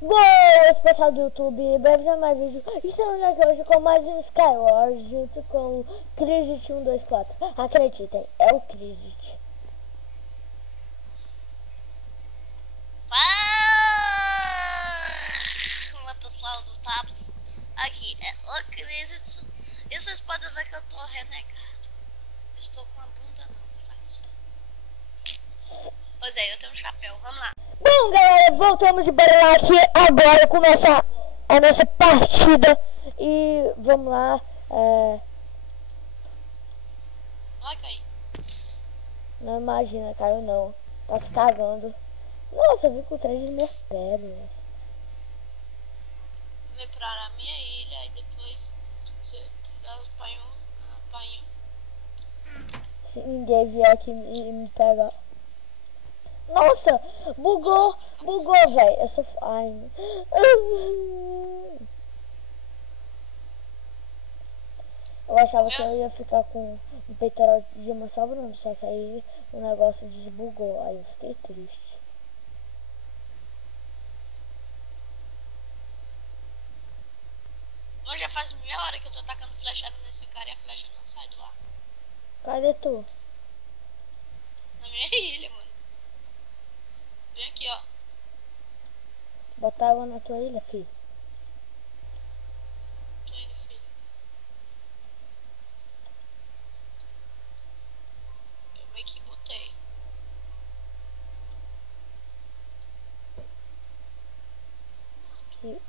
Boas, pessoal do YouTube, bem-vindos a mais vídeo. Estamos aqui hoje com mais um Skywars, junto com o Crisit 124. Acreditem, é o Crisit. Fala pessoal do Tabs, aqui é o Crisit. E vocês podem ver que eu tô renegado. Eu estou com a bunda não, sabe? Pois é, eu tenho um chapéu, vamos lá. Bom, galera, voltamos de Barra aqui agora, começar a nossa partida. E vamos lá, Vai cair. não imagina, caiu não, tá se cagando. Nossa, eu vi com 3 de minhas pérolas. Vem pra minha ilha e depois você dá os panhão. Se ninguém vier aqui e me pegar. Nossa, bugou, velho. Eu sou... Ai. Eu achava que eu ia ficar com o peitoral de uma sobrando, só que aí o negócio desbugou. Aí eu fiquei triste. Hoje já faz meia hora que eu tô atacando flechada nesse cara e a flecha não sai do ar. Cadê tu? Na minha ilha, mano. Vem aqui, ó. Botar água na tua ilha, filho. Tô indo, filho. Eu meio que botei. Aqui.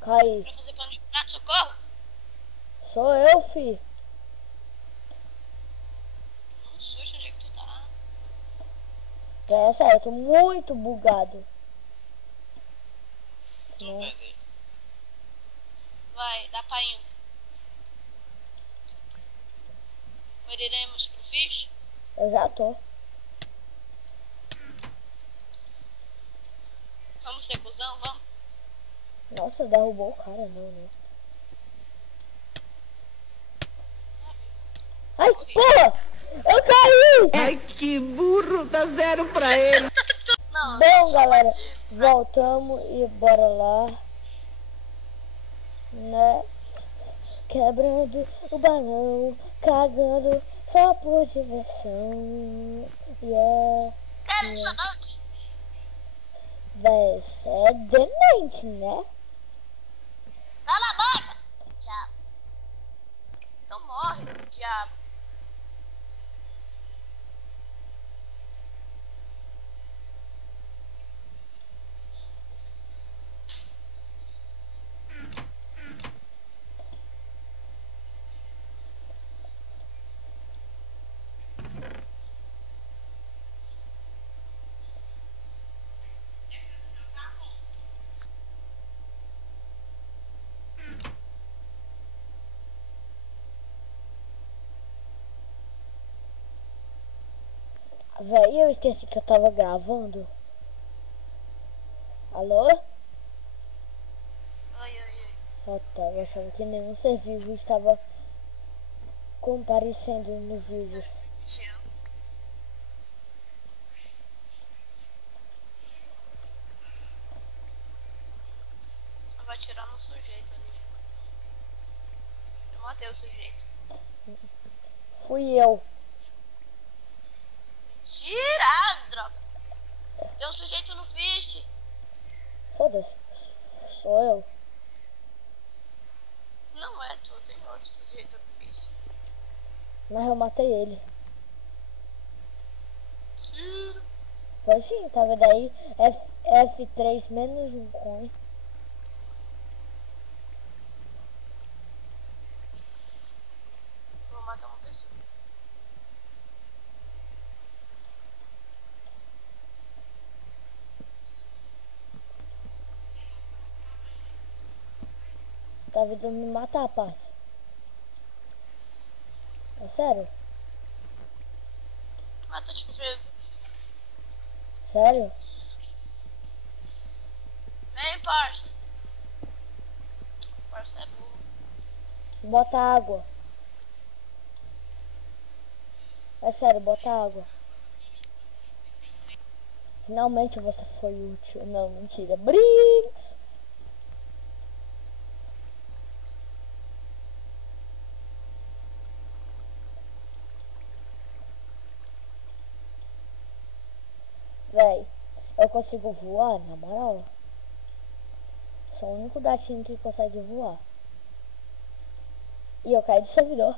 Caí. Pra fazer pano de prato, socorro! Sou eu, filho. Não suja, onde é que tu tá? É sério, eu tô muito bugado. Tô vendo. Vai, dá painho. Iremos pro fish? Eu já tô. Vamos ser cuzão, vamos? Nossa, derrubou o cara, não, né? Ai, porra! Eu caí! Ai, que burro, dá 0 pra ele. Não, Bom, só galera, pode- voltamos e bora lá, né? Quebrando o balão, cagando só por diversão. Yeah. Cara, sua boca! Véi, cê é demente, né? Cala a boca! Diabo. Então morre, diabo. Véi, eu esqueci que eu tava gravando. Alô? Oi, oi, oi. Ah, tá, eu achava que nenhum ser vivo estava comparecendo nos vídeos. Vai atirar no sujeito ali. Eu matei o sujeito. Fui eu. Tira, droga. Tem um sujeito no fish. Foda-se. Sou eu. Não é tu, tem outro sujeito no fish. Mas eu matei ele. Tira. Foi sim, tava daí F3 menos um coin. Vou matar uma pessoa. Tá vindo me matar, parça. É sério? Mata de ferro. Sério? Vem, parça. Parça é burro. Bota água. É sério, bota água. Finalmente você foi útil. Não, mentira. Brinks! Véi, eu consigo voar, na moral. Sou o único da Team que consegue voar. E eu caí do servidor.